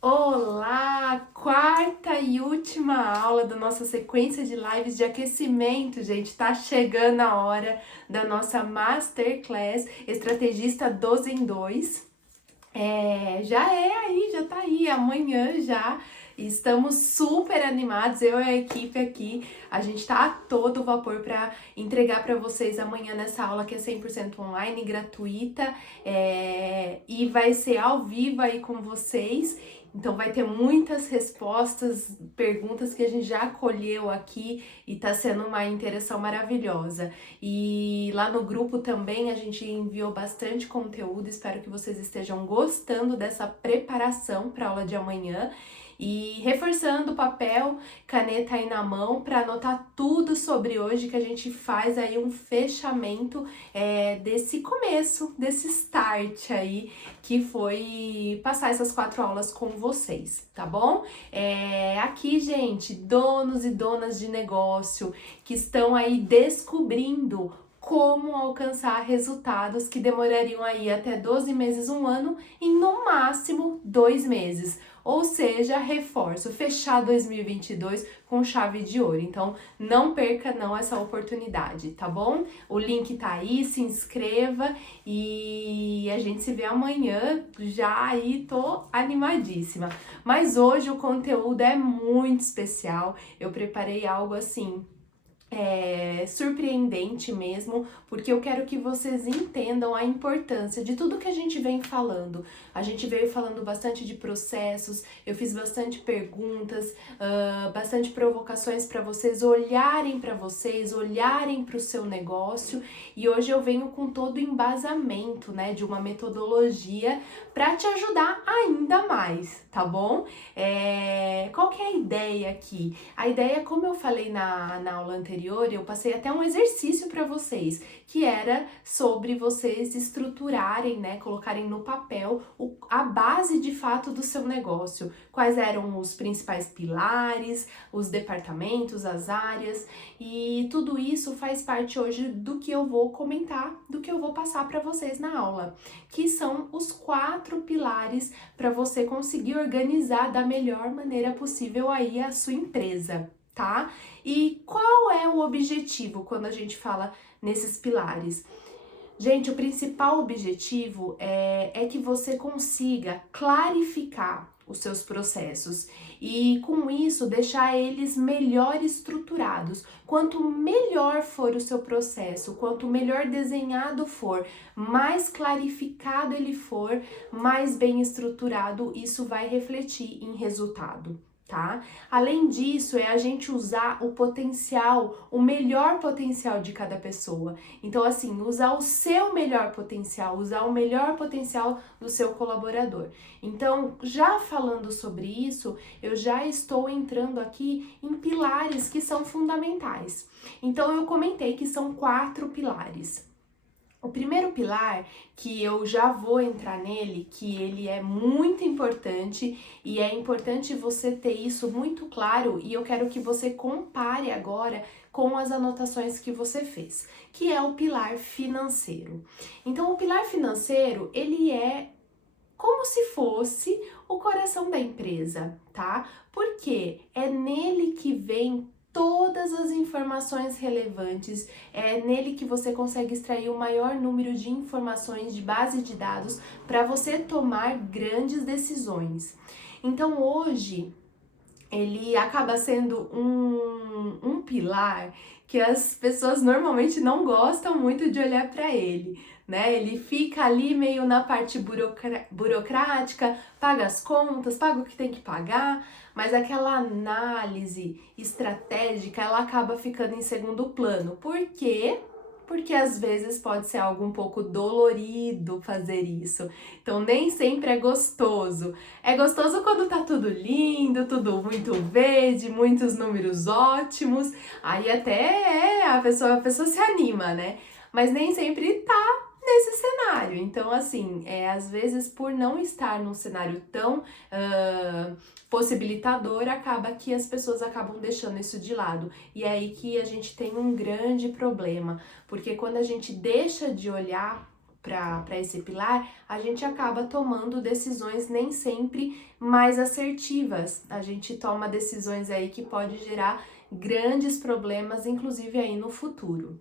Olá! Quarta e última aula da nossa sequência de lives de aquecimento, gente. Tá chegando a hora da nossa Masterclass Estrategista 12 em 2. Já tá aí, amanhã já. Estamos super animados, eu e a equipe aqui. A gente tá a todo vapor para entregar para vocês amanhã nessa aula que é 100% online, gratuita, e vai ser ao vivo aí com vocês. Então vai ter muitas respostas, perguntas que a gente já acolheu aqui e tá sendo uma interação maravilhosa. E lá no grupo também a gente enviou bastante conteúdo, espero que vocês estejam gostando dessa preparação para a aula de amanhã. E reforçando o papel, caneta aí na mão para anotar tudo sobre hoje, que a gente faz aí um fechamento desse começo, desse start aí, que foi passar essas 4 aulas com vocês, tá bom? Aqui, gente, donos e donas de negócio que estão aí descobrindo como alcançar resultados que demorariam aí até 12 meses, um ano, em no máximo 2 meses. Ou seja, reforço, fechar 2022 com chave de ouro. Então, não perca não essa oportunidade, tá bom? O link tá aí, se inscreva e a gente se vê amanhã. Já aí tô animadíssima. Mas hoje o conteúdo é muito especial. Eu preparei algo assim surpreendente mesmo, porque eu quero que vocês entendam a importância de tudo que a gente vem falando. A gente veio falando bastante de processos, eu fiz bastante perguntas, bastante provocações para vocês olharem para vocês, olharem para o seu negócio, e hoje eu venho com todo o embasamento, né, de uma metodologia para te ajudar ainda mais, tá bom? Qual que é a ideia aqui? A ideia, como eu falei na aula anterior, eu passei até um exercício para vocês, que era sobre vocês estruturarem, né, colocarem no papel a base de fato do seu negócio. Quais eram os principais pilares, os departamentos, as áreas, e tudo isso faz parte hoje do que eu vou comentar, do que eu vou passar para vocês na aula, que são os 4 pilares para você conseguir organizar da melhor maneira possível aí a sua empresa, tá? E qual é o objetivo quando a gente fala nesses pilares? Gente, o principal objetivo é que você consiga clarificar os seus processos e, com isso, deixar eles melhor estruturados. Quanto melhor for o seu processo, quanto melhor desenhado for, mais clarificado ele for, mais bem estruturado, isso vai refletir em resultado. Tá? Além disso, é a gente usar o potencial, o melhor potencial de cada pessoa. Então, assim, usar o seu melhor potencial, usar o melhor potencial do seu colaborador. Então, já falando sobre isso, eu já estou entrando aqui em pilares que são fundamentais. Então, eu comentei que são 4 pilares. O primeiro pilar, que eu já vou entrar nele, que ele é muito importante e é importante você ter isso muito claro, e eu quero que você compare agora com as anotações que você fez, que é o pilar financeiro. Então, o pilar financeiro, ele é como se fosse o coração da empresa, tá? Porque é nele que vem todas as informações relevantes, é nele que você consegue extrair o maior número de informações de base de dados para você tomar grandes decisões. Então hoje ele acaba sendo um pilar que as pessoas normalmente não gostam muito de olhar para ele, né? Ele fica ali meio na parte burocrática, paga as contas, paga o que tem que pagar, mas aquela análise estratégica, ela acaba ficando em segundo plano. Por quê? Porque às vezes pode ser algo um pouco dolorido fazer isso. Então nem sempre é gostoso. É gostoso quando tá tudo lindo, tudo muito verde, muitos números ótimos. Aí até a pessoa se anima, né? Mas nem sempre tá nesse cenário. Então, assim, às vezes por não estar num cenário tão possibilitador, acaba que as pessoas acabam deixando isso de lado. E é aí que a gente tem um grande problema, porque quando a gente deixa de olhar para esse pilar, a gente acaba tomando decisões nem sempre mais assertivas. A gente toma decisões aí que pode gerar grandes problemas, inclusive aí no futuro.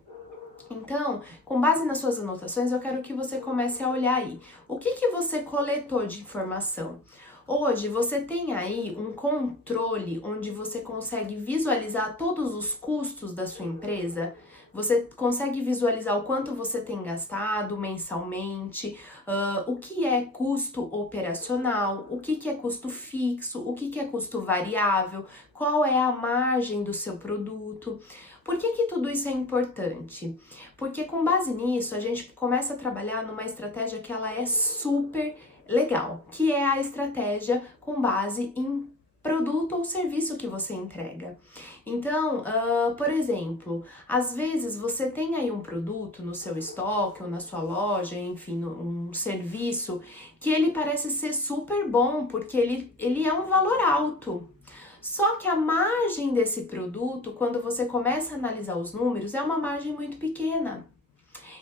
Então, com base nas suas anotações, eu quero que você comece a olhar aí. O que você coletou de informação? Hoje você tem aí um controle onde você consegue visualizar todos os custos da sua empresa? Você consegue visualizar o quanto você tem gastado mensalmente, o que é custo operacional, o que é custo fixo, o que é custo variável, qual é a margem do seu produto. Por que tudo isso é importante? Porque com base nisso, a gente começa a trabalhar numa estratégia que ela é super legal, que é a estratégia com base em produto ou serviço que você entrega. Então, por exemplo, às vezes você tem aí um produto no seu estoque ou na sua loja, enfim, um serviço que ele parece ser super bom porque ele é um valor alto. Só que a margem desse produto, quando você começa a analisar os números, é uma margem muito pequena.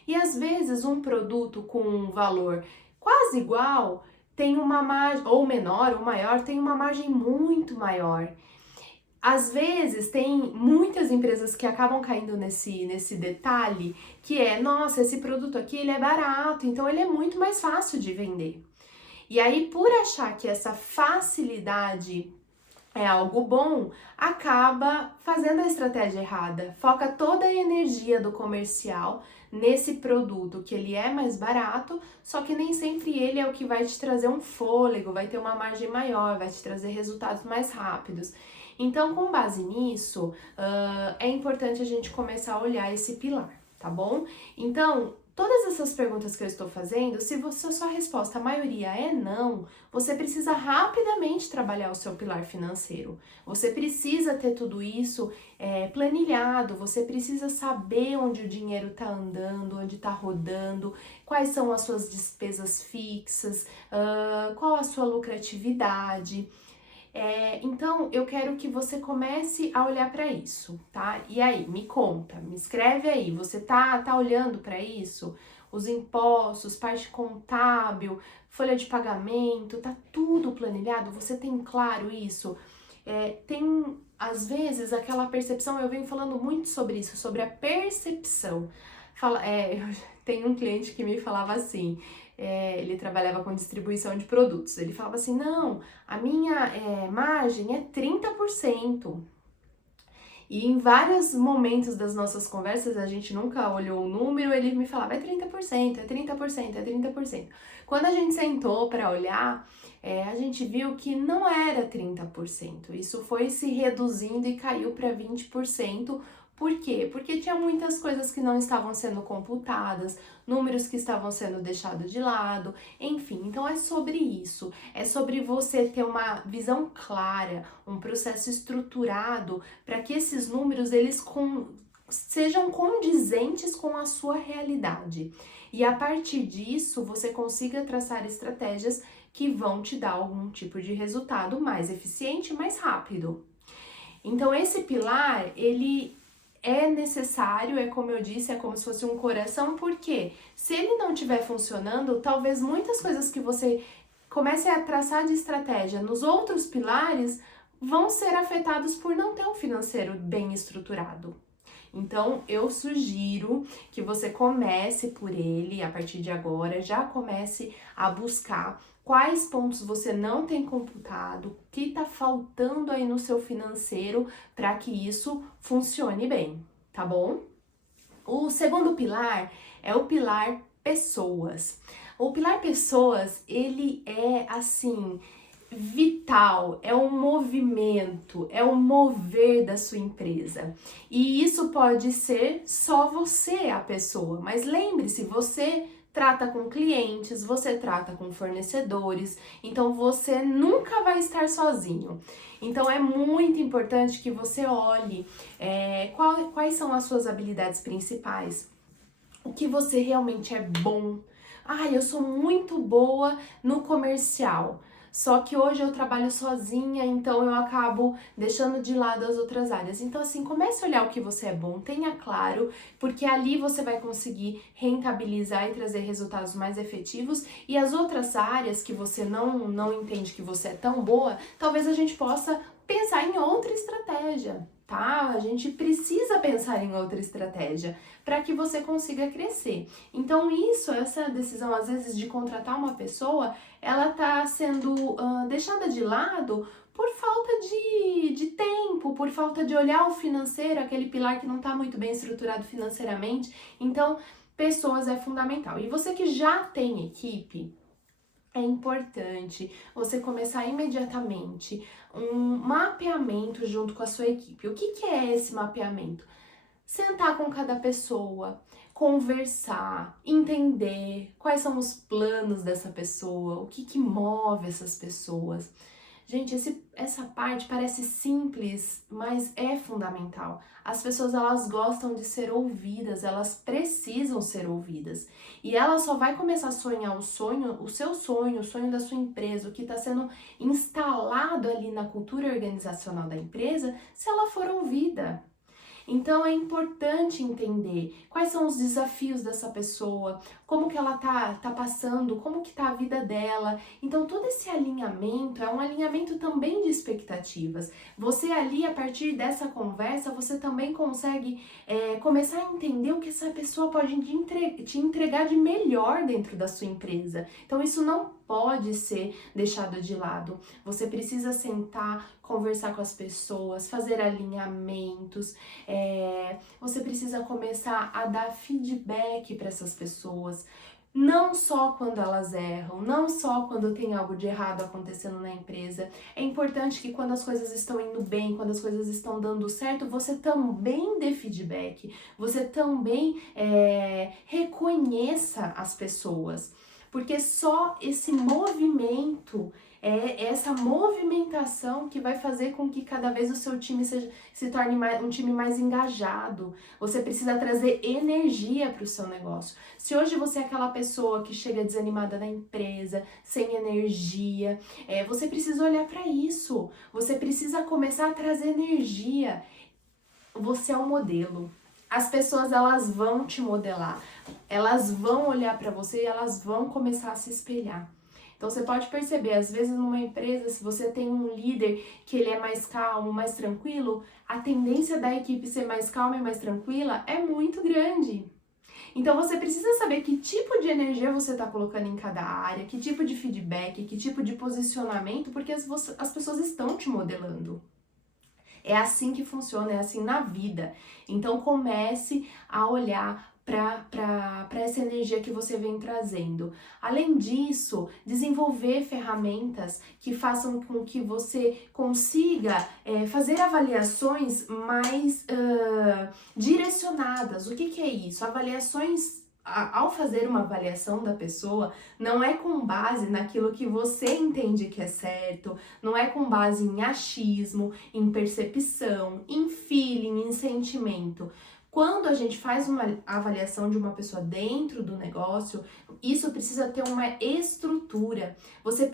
E às vezes um produto com um valor quase igual tem uma margem, ou menor ou maior, tem uma margem muito maior. Às vezes tem muitas empresas que acabam caindo nesse detalhe, que é, nossa, esse produto aqui ele é barato, então ele é muito mais fácil de vender. E aí, por achar que essa facilidade é algo bom, acaba fazendo a estratégia errada. Foca toda a energia do comercial nesse produto que ele é mais barato, só que nem sempre ele é o que vai te trazer um fôlego, vai ter uma margem maior, vai te trazer resultados mais rápidos. Então, com base nisso, é importante a gente começar a olhar esse pilar, tá bom? Então, todas essas perguntas que eu estou fazendo, se a sua resposta, a maioria é não, você precisa rapidamente trabalhar o seu pilar financeiro. Você precisa ter tudo isso planilhado, você precisa saber onde o dinheiro está andando, onde está rodando, quais são as suas despesas fixas, qual a sua lucratividade. Então, eu quero que você comece a olhar para isso, tá? E aí, me conta, me escreve aí, você tá olhando para isso? Os impostos, parte contábil, folha de pagamento, tá tudo planilhado? Você tem claro isso? Tem, às vezes, aquela percepção, eu venho falando muito sobre isso, sobre a percepção. Eu tenho um cliente que me falava assim, ele trabalhava com distribuição de produtos, ele falava assim, não, a minha margem é 30%. E em vários momentos das nossas conversas, a gente nunca olhou o número, ele me falava, é 30%, é 30%, é 30%. Quando a gente sentou para olhar, a gente viu que não era 30%. Isso foi se reduzindo e caiu para 20%. Por quê? Porque tinha muitas coisas que não estavam sendo computadas, números que estavam sendo deixados de lado, enfim. Então é sobre isso, é sobre você ter uma visão clara, um processo estruturado para que esses números sejam condizentes com a sua realidade. E a partir disso, você consiga traçar estratégias que vão te dar algum tipo de resultado mais eficiente, mais rápido. Então esse pilar, ele é necessário, é como eu disse, é como se fosse um coração, porque se ele não estiver funcionando, talvez muitas coisas que você comece a traçar de estratégia nos outros pilares vão ser afetados por não ter um financeiro bem estruturado. Então, eu sugiro que você comece por ele a partir de agora, já comece a buscar quais pontos você não tem computado, o que está faltando aí no seu financeiro para que isso funcione bem, tá bom? O segundo pilar é o pilar pessoas. O pilar pessoas, ele é assim, vital, é um movimento, é um mover da sua empresa. E isso pode ser só você a pessoa, mas lembre-se, você trata com clientes, você trata com fornecedores, então você nunca vai estar sozinho. Então é muito importante que você olhe quais são as suas habilidades principais, o que você realmente é bom. Eu sou muito boa no comercial. só que hoje eu trabalho sozinha, então eu acabo deixando de lado as outras áreas. Então, assim, comece a olhar o que você é bom, tenha claro, porque ali você vai conseguir rentabilizar e trazer resultados mais efetivos, e as outras áreas que você não entende que você é tão boa, talvez a gente possa pensar em outra estratégia, tá? A gente precisa pensar em outra estratégia para que você consiga crescer. Então, essa decisão, às vezes, de contratar uma pessoa, ela tá sendo deixada de lado por falta de tempo, por falta de olhar o financeiro, aquele pilar que não está muito bem estruturado financeiramente. Então, pessoas é fundamental. E você que já tem equipe, é importante você começar imediatamente um mapeamento junto com a sua equipe. O que é esse mapeamento? Sentar com cada pessoa, conversar, entender quais são os planos dessa pessoa, o que move essas pessoas. Gente, essa parte parece simples, mas é fundamental. As pessoas, elas gostam de ser ouvidas, elas precisam ser ouvidas. E ela só vai começar a sonhar o seu sonho, o sonho da sua empresa, o que está sendo instalado ali na cultura organizacional da empresa, se ela for ouvida. Então é importante entender quais são os desafios dessa pessoa, como que ela tá passando, como que tá a vida dela. Então todo esse alinhamento é um alinhamento também de expectativas. Você ali, a partir dessa conversa, você também consegue começar a entender o que essa pessoa pode te entregar de melhor dentro da sua empresa. Então isso não pode ser deixado de lado. Você precisa sentar, conversar com as pessoas, fazer alinhamentos, você precisa começar a dar feedback para essas pessoas. Não só quando elas erram, não só quando tem algo de errado acontecendo na empresa. É importante que quando as coisas estão indo bem, quando as coisas estão dando certo, você também dê feedback, você também reconheça as pessoas. Porque só esse movimento, essa movimentação que vai fazer com que cada vez o seu time se torne um time mais engajado. Você precisa trazer energia para o seu negócio. Se hoje você é aquela pessoa que chega desanimada na empresa, sem energia, você precisa olhar para isso. Você precisa começar a trazer energia. Você é o modelo. As pessoas, elas vão te modelar, elas vão olhar para você e elas vão começar a se espelhar. Então você pode perceber, às vezes numa empresa, se você tem um líder que ele é mais calmo, mais tranquilo, a tendência da equipe ser mais calma e mais tranquila é muito grande. Então você precisa saber que tipo de energia você está colocando em cada área, que tipo de feedback, que tipo de posicionamento, porque as pessoas estão te modelando. É assim que funciona, é assim na vida. Então comece a olhar para essa energia que você vem trazendo. Além disso, desenvolver ferramentas que façam com que você consiga fazer avaliações mais direcionadas. O que é isso? Avaliações. Ao fazer uma avaliação da pessoa, não é com base naquilo que você entende que é certo, não é com base em achismo, em percepção, em feeling, em sentimento. Quando a gente faz uma avaliação de uma pessoa dentro do negócio, isso precisa ter uma estrutura.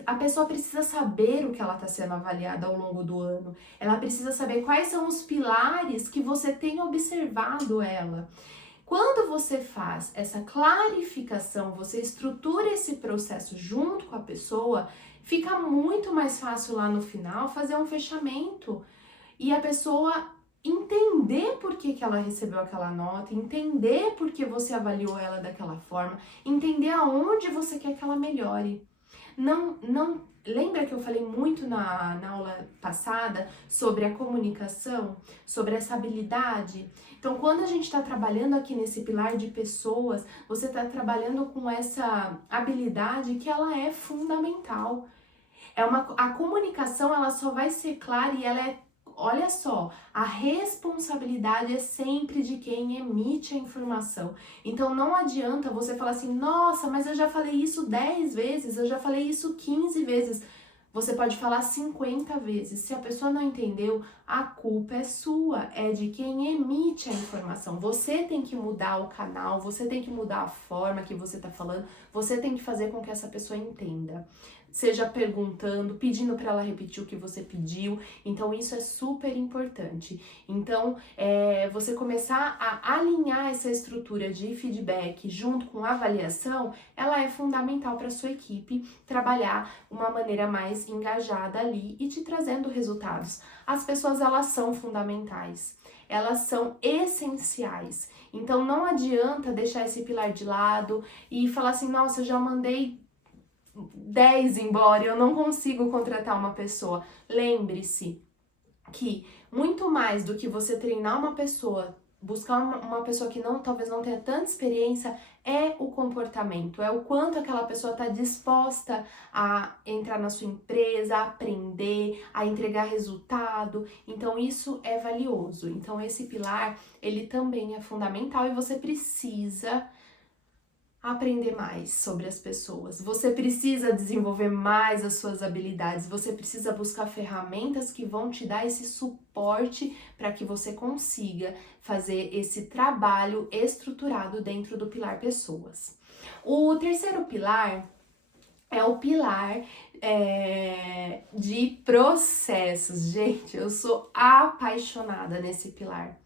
A pessoa precisa saber o que ela está sendo avaliada ao longo do ano. Ela precisa saber quais são os pilares que você tem observado ela. Quando você faz essa clarificação, você estrutura esse processo junto com a pessoa, fica muito mais fácil lá no final fazer um fechamento e a pessoa entender por que ela recebeu aquela nota, entender por que você avaliou ela daquela forma, entender aonde você quer que ela melhore. Lembra que eu falei muito na aula passada sobre a comunicação, sobre essa habilidade? Então, quando a gente está trabalhando aqui nesse pilar de pessoas, você está trabalhando com essa habilidade que ela é fundamental. A comunicação, ela só vai ser clara e ela olha só, a responsabilidade é sempre de quem emite a informação. Então não adianta você falar assim, nossa, mas eu já falei isso 10 vezes, eu já falei isso 15 vezes. Você pode falar 50 vezes. Se a pessoa não entendeu, a culpa é sua, é de quem emite a informação. Você tem que mudar o canal, você tem que mudar a forma que você está falando, você tem que fazer com que essa pessoa entenda. seja perguntando, pedindo para ela repetir o que você pediu. Então isso é super importante. Então você começar a alinhar essa estrutura de feedback junto com a avaliação, ela é fundamental para sua equipe trabalhar uma maneira mais engajada ali e te trazendo resultados. As pessoas, elas são fundamentais, elas são essenciais. Então não adianta deixar esse pilar de lado e falar assim, nossa, eu já mandei 10 embora, eu não consigo contratar uma pessoa. Lembre-se que muito mais do que você treinar uma pessoa, buscar uma pessoa que talvez não tenha tanta experiência, é o comportamento, é o quanto aquela pessoa está disposta a entrar na sua empresa, a aprender, a entregar resultado. Então isso é valioso. Então esse pilar, ele também é fundamental e você precisa aprender mais sobre as pessoas, você precisa desenvolver mais as suas habilidades, você precisa buscar ferramentas que vão te dar esse suporte para que você consiga fazer esse trabalho estruturado dentro do pilar pessoas. O terceiro pilar é o pilar de processos. Gente, eu sou apaixonada nesse pilar.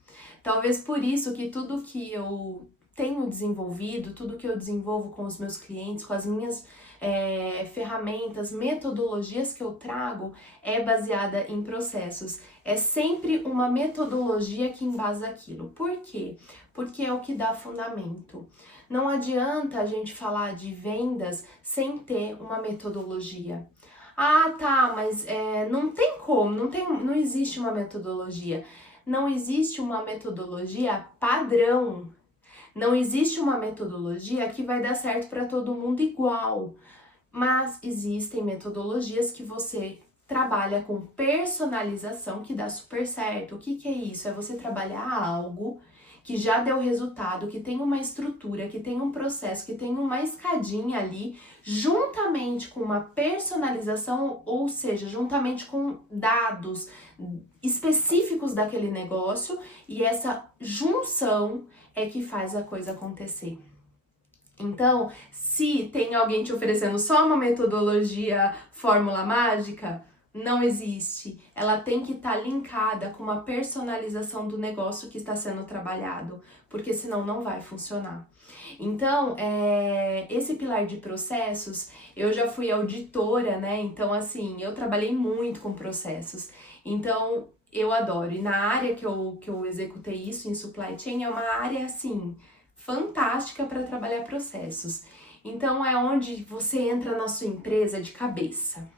Talvez por isso que tudo que eu tenho desenvolvido, tudo que eu desenvolvo com os meus clientes, com as minhas ferramentas, metodologias que eu trago, é baseada em processos. É sempre uma metodologia que embasa aquilo. Por quê? Porque é o que dá fundamento. Não adianta a gente falar de vendas sem ter uma metodologia. Ah, tá, mas não tem como, não existe uma metodologia. Não existe uma metodologia padrão. Não existe uma metodologia que vai dar certo para todo mundo igual, mas existem metodologias que você trabalha com personalização que dá super certo. O que é isso? É você trabalhar algo que já deu resultado, que tem uma estrutura, que tem um processo, que tem uma escadinha ali, juntamente com uma personalização, ou seja, juntamente com dados específicos daquele negócio, e essa junção é que faz a coisa acontecer. Então, se tem alguém te oferecendo só uma metodologia fórmula mágica, não existe. Ela tem que estar linkada com uma personalização do negócio que está sendo trabalhado, porque senão não vai funcionar. Então, esse pilar de processos, eu já fui auditora, né? Então, assim, eu trabalhei muito com processos. Então, eu adoro. E na área que eu executei isso, em supply chain, é uma área, assim, fantástica para trabalhar processos. Então, é onde você entra na sua empresa de cabeça.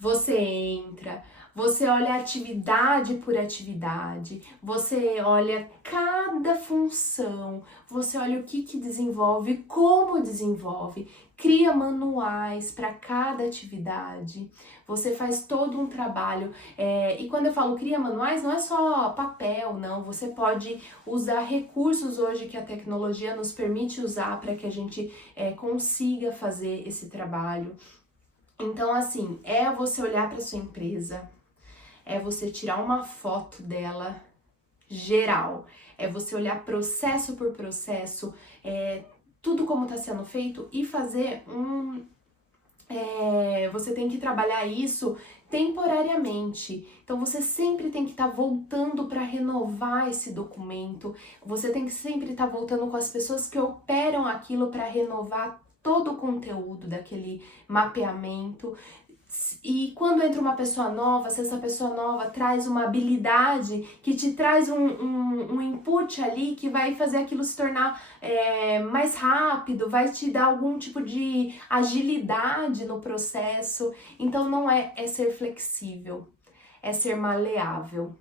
Você entra, você olha atividade por atividade, você olha cada função, você olha o que desenvolve, como desenvolve, cria manuais para cada atividade, você faz todo um trabalho. E quando eu falo cria manuais, não é só papel, não, você pode usar recursos hoje que a tecnologia nos permite usar para que a gente consiga fazer esse trabalho. Então, assim, é você olhar para sua empresa, é você tirar uma foto dela geral, é você olhar processo por processo, tudo como está sendo feito e fazer você tem que trabalhar isso temporariamente. Então, você sempre tem que estar voltando para renovar esse documento, você tem que sempre estar voltando com as pessoas que operam aquilo para renovar todo o conteúdo daquele mapeamento. E quando entra uma pessoa nova, se essa pessoa nova traz uma habilidade que te traz um input ali que vai fazer aquilo se tornar mais rápido, vai te dar algum tipo de agilidade no processo. Então não é ser flexível, é ser maleável.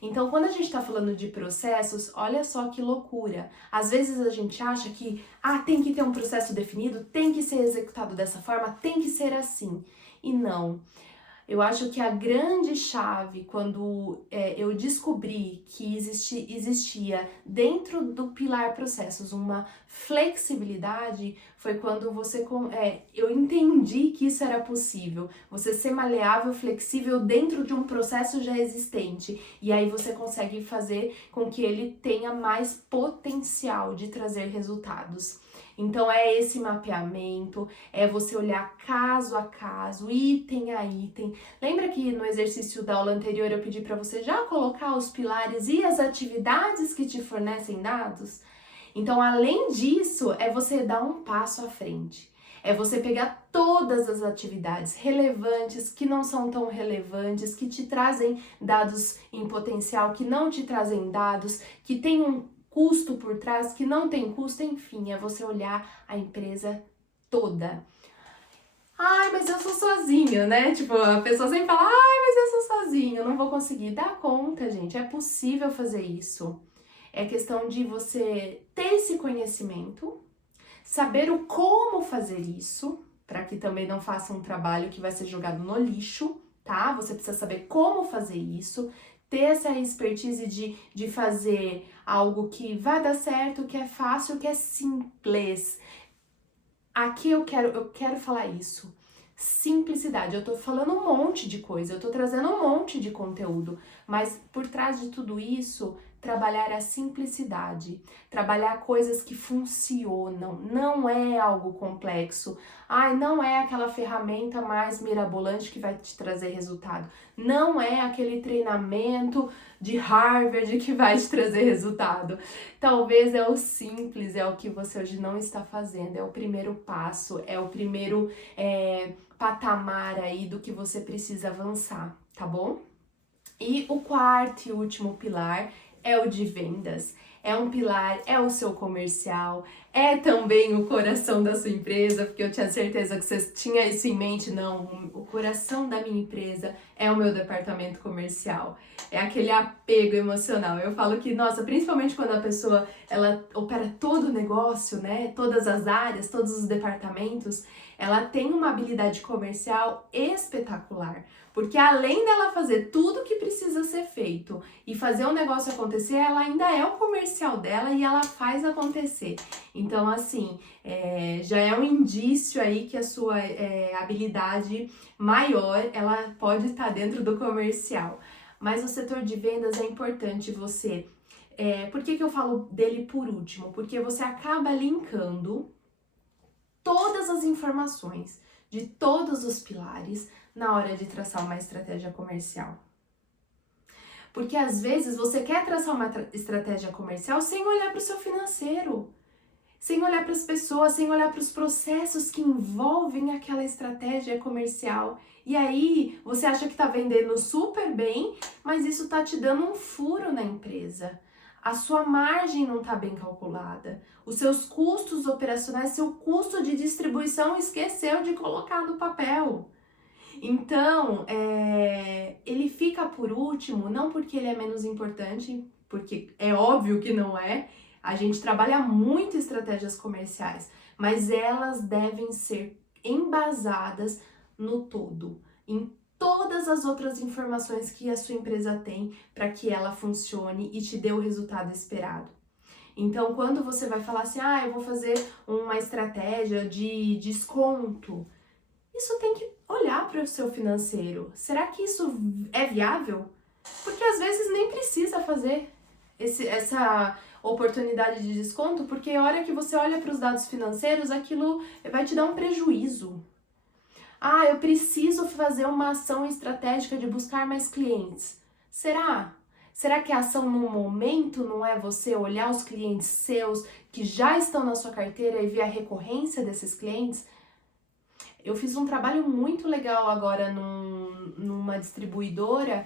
Então, quando a gente está falando de processos, olha só que loucura. Às vezes a gente acha que tem que ter um processo definido, tem que ser executado dessa forma, tem que ser assim. E não. Eu acho que a grande chave, quando eu descobri que existia dentro do pilar processos uma flexibilidade, foi quando eu entendi que isso era possível. Você ser maleável, flexível dentro de um processo já existente. E aí você consegue fazer com que ele tenha mais potencial de trazer resultados. Então é esse mapeamento, é você olhar caso a caso, item a item. Lembra que no exercício da aula anterior eu pedi para você já colocar os pilares e as atividades que te fornecem dados? Então, além disso, é você dar um passo à frente. É você pegar todas as atividades relevantes, que não são tão relevantes, que te trazem dados em potencial, que não te trazem dados, que tem um custo por trás, que não tem custo, enfim, é você olhar a empresa toda. Ai, mas eu sou sozinho, né? Tipo, a pessoa sempre fala, ai, mas eu sou sozinho, não vou conseguir. Dá conta, gente, é possível fazer isso. É questão de você ter esse conhecimento, saber o como fazer isso, para que também não faça um trabalho que vai ser jogado no lixo, tá? Você precisa saber como fazer isso, ter essa expertise de fazer algo que vai dar certo, que é fácil, que é simples. Aqui eu quero falar isso. Simplicidade. Eu tô falando um monte de coisa, eu tô trazendo um monte de conteúdo, mas por trás de tudo isso, trabalhar a simplicidade, trabalhar coisas que funcionam, não é algo complexo. Ai, não é aquela ferramenta mais mirabolante que vai te trazer resultado. Não é aquele treinamento de Harvard que vai te trazer resultado. Talvez é o simples, é o que você hoje não está fazendo, é o primeiro passo, é o primeiro patamar aí do que você precisa avançar, tá bom? E o quarto e último pilar é o de vendas. É um pilar, é o seu comercial, é também o coração da sua empresa, porque eu tinha certeza que você tinha isso em mente. Não, o coração da minha empresa é o meu departamento comercial. É aquele apego emocional. Eu falo que, nossa, principalmente quando a pessoa, ela opera todo o negócio, né? Todas as áreas, todos os departamentos, ela tem uma habilidade comercial espetacular. Porque além dela fazer tudo que precisa ser feito e fazer o negócio acontecer, ela ainda é o comercial dela e ela faz acontecer. Então, assim, já é um indício aí que a sua habilidade maior, ela pode estar dentro do comercial. Mas o setor de vendas é importante você... por que eu falo dele por último? Porque você acaba linkando todas as informações de todos os pilares na hora de traçar uma estratégia comercial. Porque às vezes você quer traçar uma estratégia comercial sem olhar para o seu financeiro, sem olhar para as pessoas, sem olhar para os processos que envolvem aquela estratégia comercial. E aí você acha que está vendendo super bem, mas isso está te dando um furo na empresa. A sua margem não está bem calculada, os seus custos operacionais, seu custo de distribuição esqueceu de colocar no papel. Então, ele fica por último, não porque ele é menos importante, porque é óbvio que não é. A gente trabalha muito estratégias comerciais, mas elas devem ser embasadas no todo, em todas as outras informações que a sua empresa tem para que ela funcione e te dê o resultado esperado. Então, quando você vai falar assim, eu vou fazer uma estratégia de desconto, isso tem que olhar para o seu financeiro. Será que isso é viável? Porque às vezes nem precisa fazer essa oportunidade de desconto, porque a hora que você olha para os dados financeiros, aquilo vai te dar um prejuízo. Eu preciso fazer uma ação estratégica de buscar mais clientes. Será? Será que a ação no momento não é você olhar os clientes seus que já estão na sua carteira e ver a recorrência desses clientes? Eu fiz um trabalho muito legal agora numa distribuidora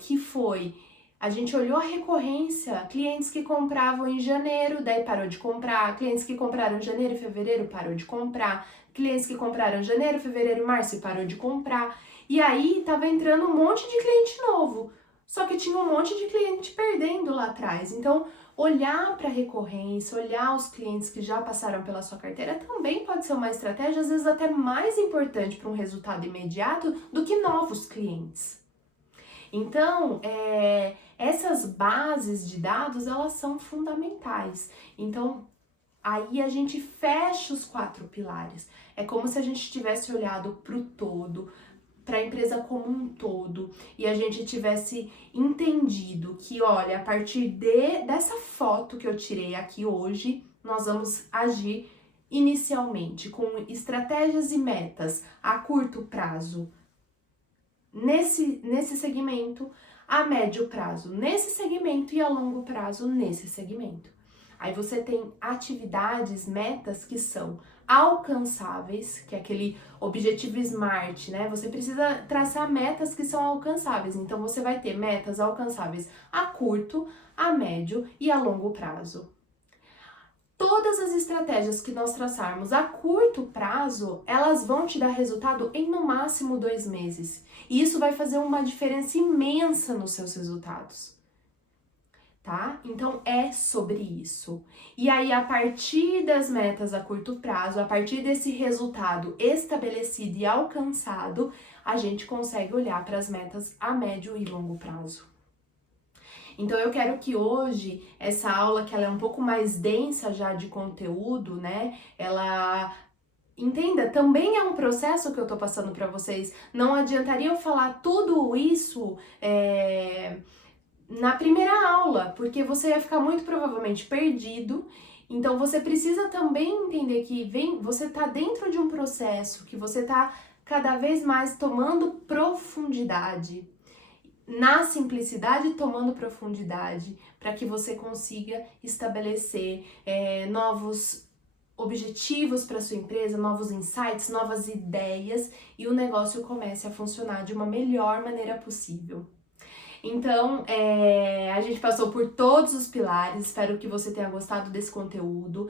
que foi... A gente olhou a recorrência, clientes que compravam em janeiro, daí parou de comprar, clientes que compraram em janeiro e fevereiro, parou de comprar, clientes que compraram em janeiro, fevereiro e março e parou de comprar. E aí tava entrando um monte de cliente novo, só que tinha um monte de cliente perdendo lá atrás. Então, olhar para a recorrência, olhar os clientes que já passaram pela sua carteira também pode ser uma estratégia, às vezes até mais importante para um resultado imediato do que novos clientes. Então, essas bases de dados, elas são fundamentais. Então, aí a gente fecha os 4 pilares. É como se a gente tivesse olhado para o todo, para a empresa como um todo, e a gente tivesse entendido que, olha, a partir dessa foto que eu tirei aqui hoje, nós vamos agir inicialmente com estratégias e metas a curto prazo nesse segmento, a médio prazo nesse segmento e a longo prazo nesse segmento. Aí você tem atividades, metas que são alcançáveis, que é aquele objetivo SMART, né? Você precisa traçar metas que são alcançáveis. Então você vai ter metas alcançáveis a curto, a médio e a longo prazo. Todas as estratégias que nós traçarmos a curto prazo, elas vão te dar resultado em no máximo 2 meses. E isso vai fazer uma diferença imensa nos seus resultados. Tá? Então é sobre isso. E aí, a partir das metas a curto prazo, a partir desse resultado estabelecido e alcançado, a gente consegue olhar para as metas a médio e longo prazo. Então eu quero que hoje, essa aula, que ela é um pouco mais densa já de conteúdo, né? Ela entenda, também é um processo que eu tô passando para vocês. Não adiantaria eu falar tudo isso na primeira aula, porque você ia ficar muito provavelmente perdido. Então você precisa também entender que você tá dentro de um processo, que você tá cada vez mais tomando profundidade. Na simplicidade, tomando profundidade, para que você consiga estabelecer novos objetivos para sua empresa, novos insights, novas ideias, e o negócio comece a funcionar de uma melhor maneira possível. Então, a gente passou por todos os pilares, espero que você tenha gostado desse conteúdo.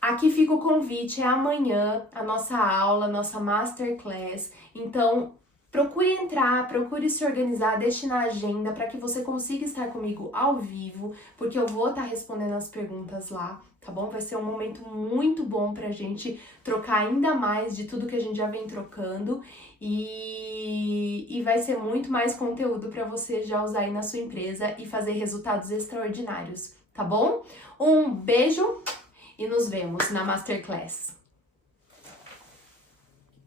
Aqui fica o convite, é amanhã a nossa aula, a nossa Masterclass. Então, procure entrar, procure se organizar, deixe na agenda para que você consiga estar comigo ao vivo, porque eu vou estar respondendo as perguntas lá, tá bom? Vai ser um momento muito bom pra gente trocar ainda mais de tudo que a gente já vem trocando e vai ser muito mais conteúdo para você já usar aí na sua empresa e fazer resultados extraordinários, tá bom? Um beijo e nos vemos na Masterclass.